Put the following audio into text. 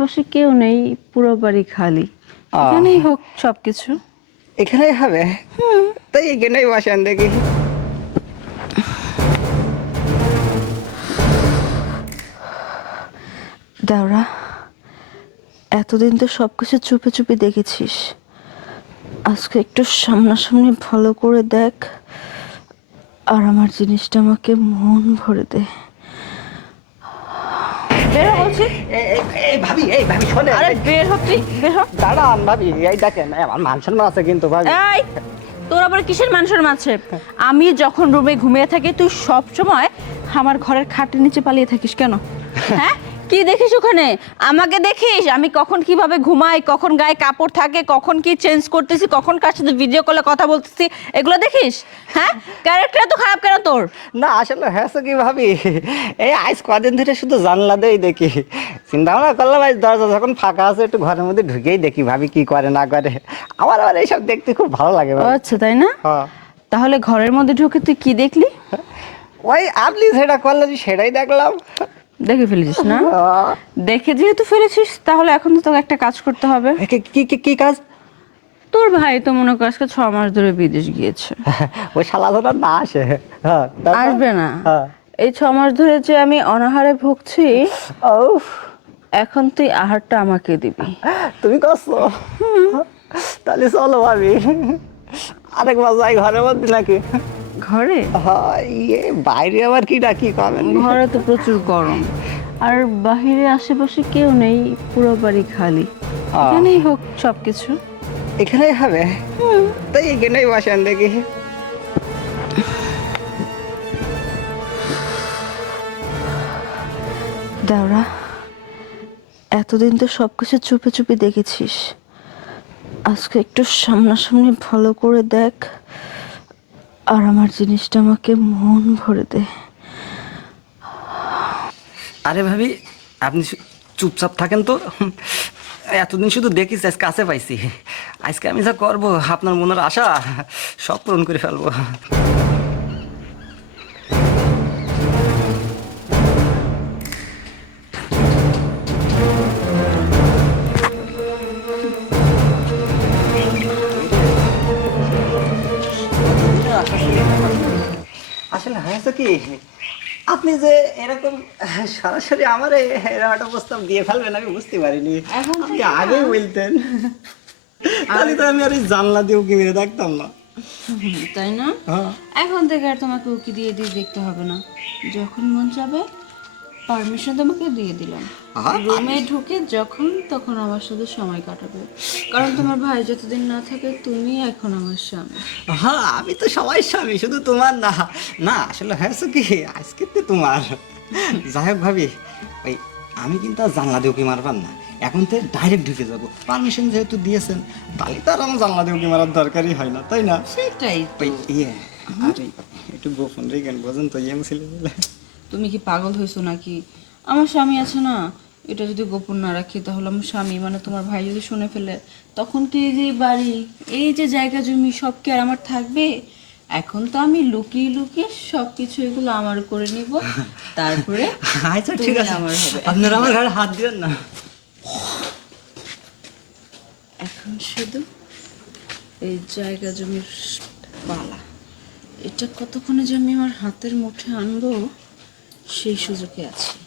বসে কেউ নেই, পুরো বাড়ি খালি। আহ, এখানেই হোক সবকিছু। এখানেই হবে। তাই এখানেই বসেন দেখি। দাওরা, এতদিন তো সবকিছু চুপে চুপে দেখেছিস, আজকে একটু সামনাসামনি ভালো করে দেখ, আর আমার জিনিসটা আমাকে মন ভরে দে। বের হ বলছি। এই ভাবি শোনেন। আরে বের হ তুই, বের হ। দাঁড়ান ভাবি, এই দেখেন আমার মান সম্মান আছে কিন্তু ভাবি। এই, তোর আবার কিসের মানুষের মাঝে? আমি যখন রুমে ঘুমিয়ে থাকি তুই সব সময় আমার ঘরের খাটের নিচে পালিয়ে থাকিস কেন? হ্যাঁ, কি দেখিস ওখানে? আমাকে দেখিস আমি কখন কিভাবে ঘুমাই, কখন গায়ে কাপড় থাকে, কখন কি চেঞ্জ করতেছি, কখন কার সাথে ভিডিও কলে কথা বলতেছি, এগুলো দেখিস? হ্যাঁ, ক্যারেক্টার তো খারাপ কেন তোর? না আসলে হয়েছে কি ভাবি, এই আজ কদিন ধরে শুধু জানলা দিয়েই দেখি। চিন্তা ভাবনা করলাম আজ দরজা যখন ফাঁকা আছে একটু ঘরের মধ্যে ঢুকেই দেখি ভাবি কি করে না করে। আমার আবার এইসব দেখতে খুব ভালো লাগে ও ভাবি। আচ্ছা, তাই না? হ্যাঁ। তাহলে ঘরের মধ্যে ঢুকে তুই কি দেখলি? ওই আপনি যেটা করলেন সেটাই দেখলাম। দেখে ফেলেছিস না? আহ, দেখে যেহেতু ফেলেছিস তাহলে এখন তো তোকে একটা কাজ করতে হবে। কি কাজ? তোর ভাই তো মনে কর আজকে 6 মাস ধরে বিদেশ গিয়েছে। ওই শালা ধরা না আসে। হ্যাঁ, তারপর? আসবে না। হ্যাঁ। এই 6 মাস ধরে যে আমি অনাহারে ভুগছি, উফ, এখন তুই আহারটা আমাকে দিবি। তুমি করছো? তাহলে চলো ভাবি, আরেকবার যাই ঘরের মধ্যে নাকি? ঘরে? হ্যাঁ, ইয়ে বাইরে আবার কি ডাকি কমেন? ঘরে তো প্রচুর গরম, আর বাহিরে আশেপাশে কেউ নেই, পুরো বাড়ি খালি। এখানেই হোক সবকিছু। এখানেই হবে। তাই এখানেই বসেন দেখি। দাওরা, এতদিন তো সবকিছু চুপে চুপে দেখেছিস, আজকে একটু সামনাসামনি ভালো করে দেখ, আর আমার জিনিসটা আমাকে মন ভরে দে। আরে ভাবি, আপনি চুপচাপ থাকেন তো। এতদিন শুধু দেখিস, আজকে কাছে পাইছি। আজকে আমি যা করবো আপনার মনের আশা সব পূরণ করে ফেলবো। আসলে হয়েছে কি, আপনি যে এরকম সরাসরি আমার এরকম একটা প্রস্তাব দিয়ে ফেলবেন আমি বুঝতে পারিনি। এখন আপনি থেকে আগেই বলতেন, তাহলে তো আমি আর এই জানলা দিয়ে উকি মেরে থাকতাম না। তাই না? হ্যাঁ। এখন থেকে আর তোমাকে উকি দিয়ে দিয়ে দেখতে হবে না, যখন মন যাবে পারমিশন তোমাকে দিয়ে দিলাম, রুমে ঢুকে যখন তখন আমার সাথে সময় কাটাবে, কারণ তোমার ভাই যতদিন না থাকে তুমি এখন আমার স্বামী। হ্যাঁ, আমি তো সবাই স্বামী, শুধু তোমার না। না আসলে হয়েছে কি, আজকে তো তোমার। যাই হোক ভাবি, ওই আমি কিন্তু আর জানলা দিয়ে উকি মারবার না, এখন তো ডাইরেক্ট ঢুকে যাবো। পারমিশন যেহেতু দিয়েছেন তাহলে তো আর আমার জানলা দিয়ে উকি মারার দরকারই হয় না, তাই না? সেটাই তো। ওই ইয়ে, আরে একটু গোপন রেখেন, বোঝেন তো ইয়ং ছেলে বলে। তুমি কি পাগল হয়েছো নাকি? আমার স্বামী আছে না, এটা যদি গোপন না রাখি তাহলে আমার স্বামী মানে তোমার ভাই যদি শুনে ফেলে, তখন কি এই যে বাড়ি, এই যে জায়গা জমি সব কি আর আমার থাকবে? এখন তো আমি লুকিয়ে লুকিয়ে সবকিছু এগুলো আমার করে নিব, তারপরে আচ্ছা ঠিক তুমি আছে, আমার হবে। আপনারা আমার ঘরে হাত দিবেন না। এখন শুধু এই জায়গা জমির পালা, এটা কতক্ষণে যে আমি আমার হাতের মুঠে আনবো সেই সুযোগে আছে।